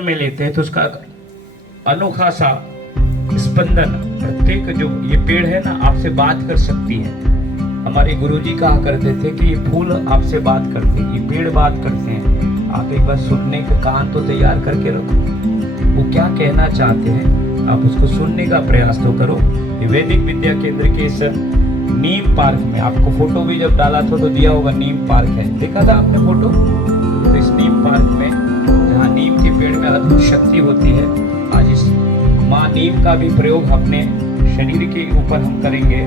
में लेते हैं तो उसका अनोखा सा स्पंदन, प्रत्येक जो ये पेड़ है ना आपसे बात कर सकती है। हमारे गुरुजी कहा करते थे कि ये फूल आपसे बात करते हैं, ये पेड़ बात करते हैं। आप एक बार सुनने के कान तो तैयार करके रखो, वो क्या कहना चाहते हैं आप उसको सुनने का प्रयास तो करो। ये वैदिक विद्या केंद्र के इस नीम पार्क में, आपको फोटो भी जब डाला था तो दिया होगा, नीम पार्क है, देखा था आपने फोटो? तो इस नीम पार्क में जहाँ नीम के पेड़ में अद्भुत शक्ति होती है, आज इस माँ नीम का भी प्रयोग अपने शरीर के ऊपर हम करेंगे,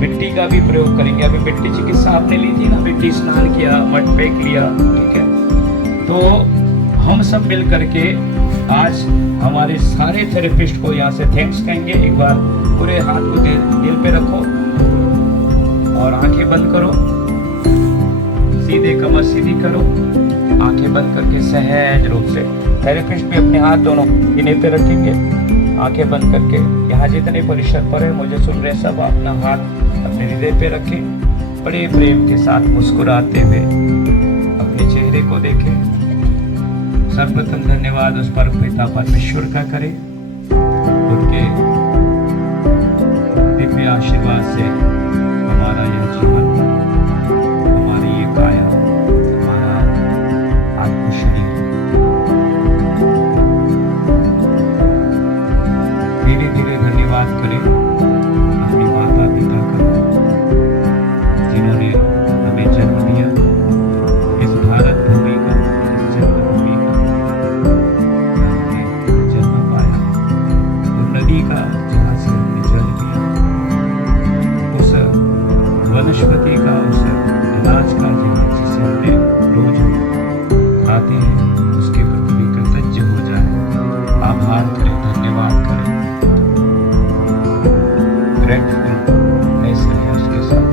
मिट्टी का भी प्रयोग करेंगे। अभी मिट्टी चिकित्सा आपने ली थी ना, मिट्टी स्नान किया, मट फेंक लिया, ठीक है। तो हम सब मिल करके आज हमारे सारे थेरेपिस्ट को यहाँ से थैंक्स कहेंगे। एक बार पूरे हाथ को दिल पे रखो और आंखें बंद करो, सीधे कमर सीधी करो, आंखें बंद करके सहज रूप से थेरेपिस्ट भी अपने हाथ दोनों सीने पे रखेंगे, आंखें बंद करके। यहाँ जितने परिसर पर है मुझे सुन रहे सब अपना हाथ अपने हृदय पे रखें, बड़े प्रेम के साथ मुस्कुराते हुए अपने चेहरे को देखें। सर्वप्रथम धन्यवाद उस परम पिता परमेश्वर का करें, उनके दिव्य आशीर्वाद से हमारा यह जीवन, हमारी ये काया, हमारा आत्म शरीर धीरे धीरे धन्यवाद करें अपने माता पिता का, जिन्होंने हमें जन्म दिया, इस भारत भूमि का, इस जन्मभूमि का हमने जन्म पाया, उस नदी का जहाँ से हमने जल पिया, उस वनस्पति का, उस अनाज का जिसे हमने रोज खाते हैं, उसके प्रति भी कृतज्ञ हो जाए, आभार करें, धन्यवाद करें, ग्रेटफुलनेस है उसके साथ,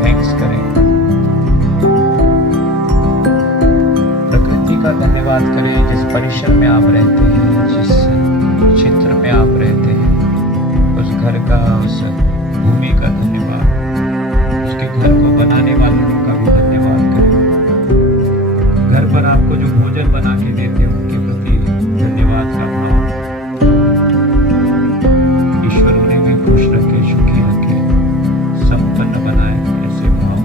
थैंक्स करें। प्रकृति का धन्यवाद करें, जिस परिसर में आप रहते हैं, जिस क्षेत्र में आप रहते हैं, उस घर का, उस भूमि का धन्यवाद, उसके घर को बनाने वालों का भी धन्यवाद करें। घर पर आपको जो भोजन बना के देते हैं उनके प्रति धन्यवाद का भाव। ईश्वर उन्हें भी खुश रखे, सुखी रखे, संपन्न बनाए, ऐसे भाव।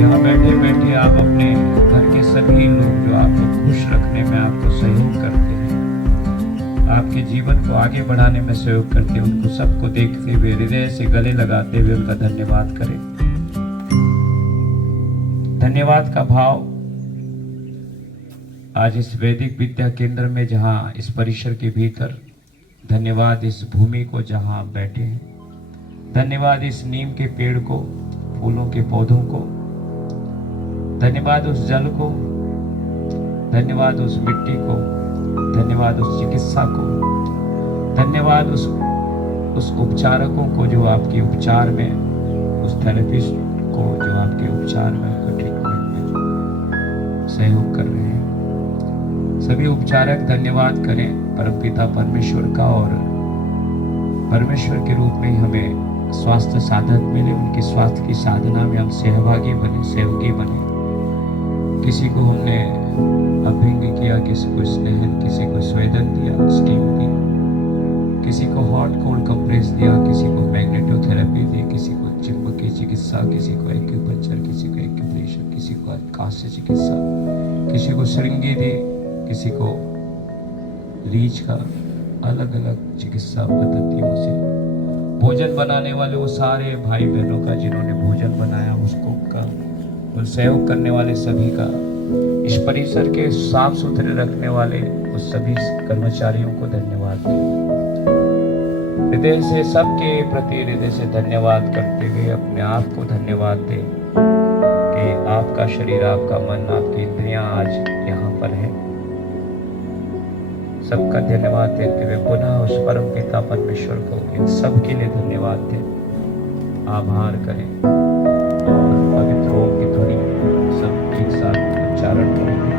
यहाँ बैठे बैठे आप अपने घर के सभी लोग जो आपको खुश रखने में आपको सहयोग करते हैं, आपके जीवन को आगे बढ़ाने में सहयोग करते हैं, उनको सबको देखते हुए हृदय से गले लगाते हुए उनका धन्यवाद करें। धन्यवाद का भाव आज इस वैदिक विद्या केंद्र में, जहाँ इस परिसर के भीतर, धन्यवाद इस भूमि को जहाँ आप बैठे हैं, धन्यवाद इस नीम के पेड़ को, फूलों के पौधों को, धन्यवाद उस जल को, धन्यवाद उस मिट्टी को, धन्यवाद उस चिकित्सा को, धन्यवाद उस उपचारकों को जो आपके उपचार में, उस थेरेपिस्ट को जो आपके उपचार में, आपके ट्रीटमेंट में सहयोग कर रहे हैं। सभी उपचारक धन्यवाद करें परमपिता परमेश्वर का, और परमेश्वर के रूप में हमें स्वास्थ्य साधक मिले, उनकी स्वास्थ्य की साधना में हम सहभागी बने, सहयोगी बने। किसी को हमने अभ्यंग किया, किसी को स्नेहन, किसी को स्वेदन दिया, स्टीम दी, किसी को हॉट कोल्ड कंप्रेस दिया, किसी को मैग्नेटोथेरेपी दी, किसी को चुंबकीय चिकित्सा, किसी को एक्यूपंक्चर, किसी को एक्यूप्रेशर, किसी को कांस्य चिकित्सा, किसी को श्रृंगी दी, किसी को रीछ का, अलग अलग चिकित्सा पद्धतियों से। भोजन बनाने वाले वो सारे भाई बहनों का जिन्होंने भोजन बनाया, उसको का, और सहयोग करने वाले सभी का, इस परिसर के साफ सुथरे रखने वाले उस सभी कर्मचारियों को धन्यवाद दें। हृदय से सबके प्रति हृदय से धन्यवाद करते हुए अपने आप को धन्यवाद दें कि आपका शरीर, आपका मन, आपकी इंद्रियां आज यहाँ पर है। सबका धन्यवाद देते हुए पुनः उस परम पिता परमेश्वर को इन सब के लिए धन्यवाद दें, आभार करें और पवित्र ओम की ध्वनि सब एक साथ उच्चारण करेंगे।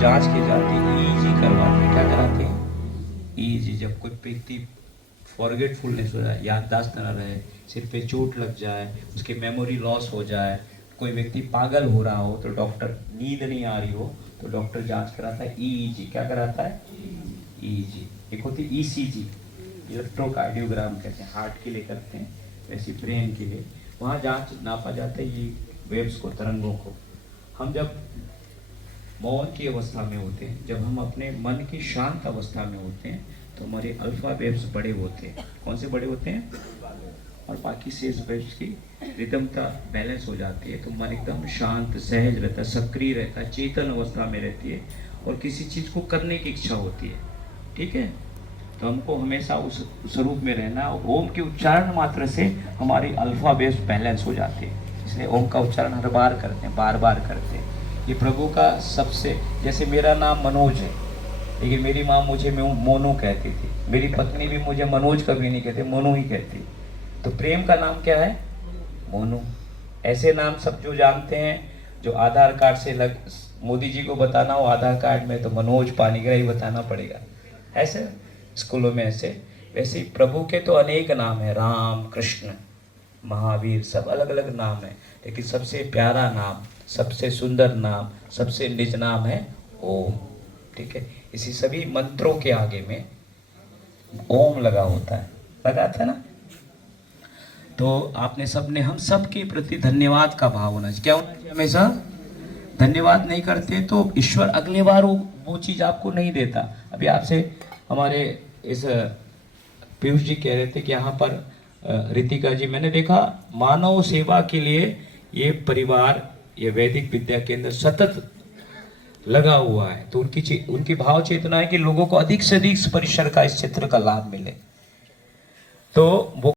जांच की जाती है, ईईजी करवाते हैं। क्या कराते हैं? ईईजी। जब कोई व्यक्ति फॉरगेटफुलनेस हो जाए, याददाश्त न रहे, सिर पे चोट लग जाए, उसकी मेमोरी लॉस हो जाए, कोई व्यक्ति पागल हो रहा हो, तो डॉक्टर, नींद नहीं आ रही हो तो डॉक्टर जांच कराता है ईईजी। क्या कराता है? ईईजी। एक होती है ईसीजी, इलेक्ट्रोकार्डियोग्राम कहते हैं, हार्ट के लिए करते हैं, वैसे ब्रेन के लिए वहाँ जांच नापा जाता है ये वेव्स को, तरंगों को। हम जब मौन की अवस्था में होते हैं, जब हम अपने मन की शांत अवस्था में होते हैं, तो हमारे अल्फा वेव्स बड़े होते हैं। कौन से बड़े होते हैं? और बाकी शेष वेव्स की रिदमता बैलेंस हो जाती है, तो मन एकदम शांत, सहज रहता है, सक्रिय रहता है, चेतन अवस्था में रहती है और किसी चीज़ को करने की इच्छा होती है। ठीक है, तो हमको हमेशा उस स्वरूप में रहना। ओम के उच्चारण मात्र से हमारी अल्फा वेव्स बैलेंस हो जाती है, इसलिए ओम का उच्चारण हर बार करते हैं, बार बार करते हैं। ये प्रभु का सबसे, जैसे मेरा नाम मनोज है, लेकिन मेरी माँ मुझे मोनू कहती थी, मेरी पत्नी भी मुझे मनोज कभी नहीं कहती, मोनू ही कहती। तो प्रेम का नाम क्या है? मोनू। ऐसे नाम सब जो जानते हैं, जो आधार कार्ड से मोदी जी को बताना हो आधार कार्ड में, तो मनोज पानीग्राही बताना पड़ेगा। ऐसे स्कूलों में ऐसे, वैसे ही प्रभु के तो अनेक नाम है, राम, कृष्ण, महावीर, सब अलग अलग नाम है, लेकिन सबसे प्यारा नाम, सबसे सुंदर नाम, सबसे निज नाम है ओम। ठीक है, इसी सभी मंत्रों के आगे में ओम लगा होता है, लगा था ना। तो आपने सबने, हम सब के प्रति धन्यवाद का भाव होना चाहिए। क्या होना चाहिए? हमेशा धन्यवाद नहीं करते तो ईश्वर अगली बार वो चीज़ आपको नहीं देता। अभी आपसे हमारे इस पीयूष जी कह रहे थे कि यहाँ पर रितिका जी, मैंने देखा मानव सेवा के लिए ये परिवार, ये वैदिक विद्या केंद्र सतत लगा हुआ है। तो उनकी भाव चेतना है कि लोगों को अधिक से अधिक इस परिसर का, इस क्षेत्र का लाभ मिले। तो वो